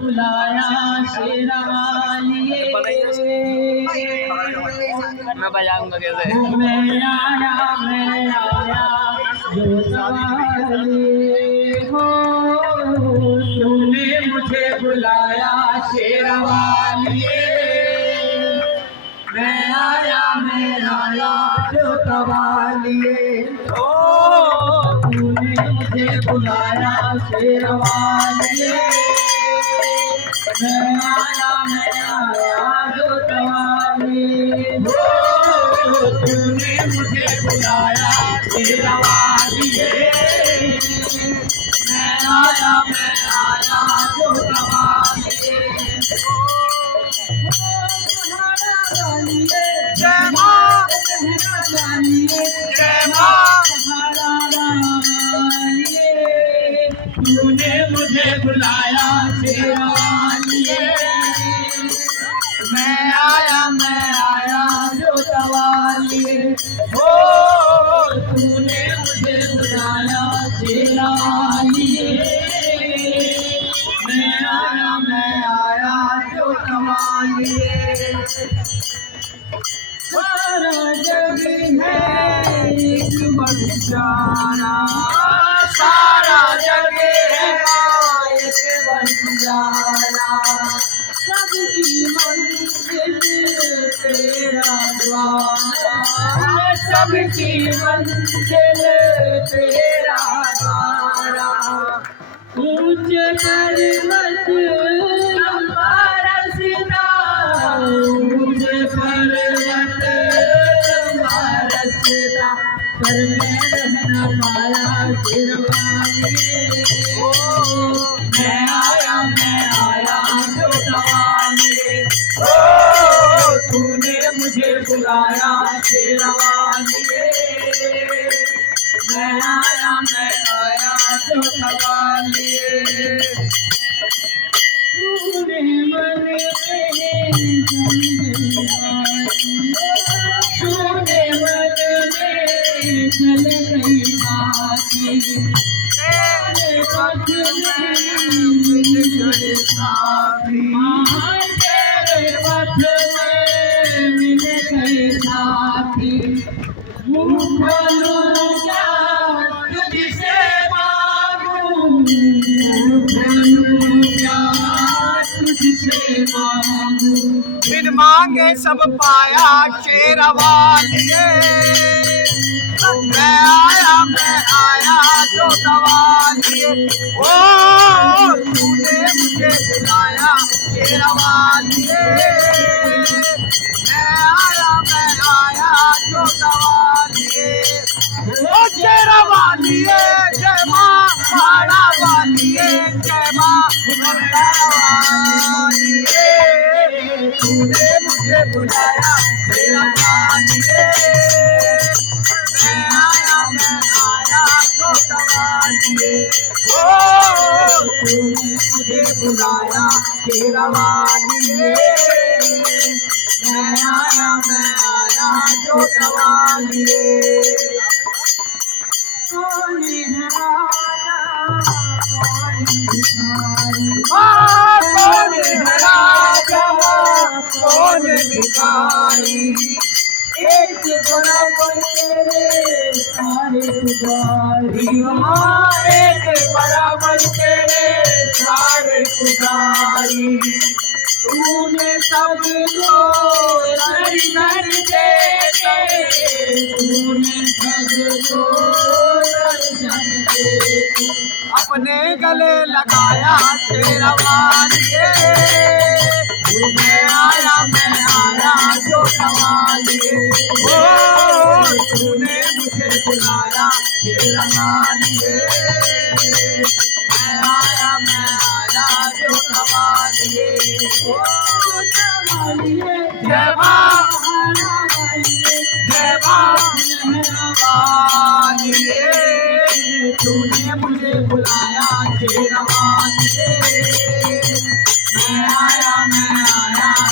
बुलाया शेरवालिए, मैं बजाऊंगा कैसे? मैं आया जो सवालिए हो, तूने मुझे बुलाया शेरवालिए। मैं आया जो सवालिए हो, तूने मुझे बुलाया शेरवालिए। मैं आया जो सवालिए हो, तूने मुझे बुलाया शेरवालिए। मैं आया जो सवालिए हो। जय मां, जय मां, तूने मुझे बुलाया शेरवालिए। मैं आया जो सवालिए हो, तूने मुझे बुलाया शेरवालिए। मैं आया जो सवालिए। सारा जग है एक बंजारा, सारा जग है एक बंजारा, सबकी मंजिल तेरा द्वार, सबकी मंजिल तेरा द्वारा। ऊंचे पर्वत लंबा रास्ता, ऊंचे पर्वत लंबा रास्ता, पर मैं रहना पाया शेरवालिए। मैं आया जो सवालिए हो, तूने मुझे बुलाया शेरवालिए। मैं आया जो सवालिए। तूने मन में तूने मन में चल गई बाती, तेरे पथ में मिल गए साथी, तेरे पथ में मिल गए साथी। बोलूं क्या तुझसे मांगूं, बोलूं क्या तुझसे मांगूं। बिन मांगे सब पाया शेरवालिए। मैं आया जो सवालिए हो, तूने मुझे बुलाया शेरवालिए। मैं आया जो सवालिए हो, शेरवालिए। जय मां भाड़ा वालिए, जय मां भाड़ा वालिए। तूने मुझे बुलाया शेरवालिए। मैं आया जो सवालिए हो, तूने मुझे बुलाया शेरवालिए। मैं आया जो सवालिए। कौन है राजा, कौन भिखारी, कौन है राजा, कौन भिखारी। एक बराबर तेरे सारे पुजारी, एक बराबर तेरे सारे पुजारी। तूने सबको दर्शन दे के, तूने सबको दर्शन दे के अपने गले लगाया शेरवालिए। मैं आया जो सवालिए हो, तूने मुझे बुलाया शेरवालिए। मैं आया जो सवालिए हो, सवालिए। जय मां, जय मां वालिए।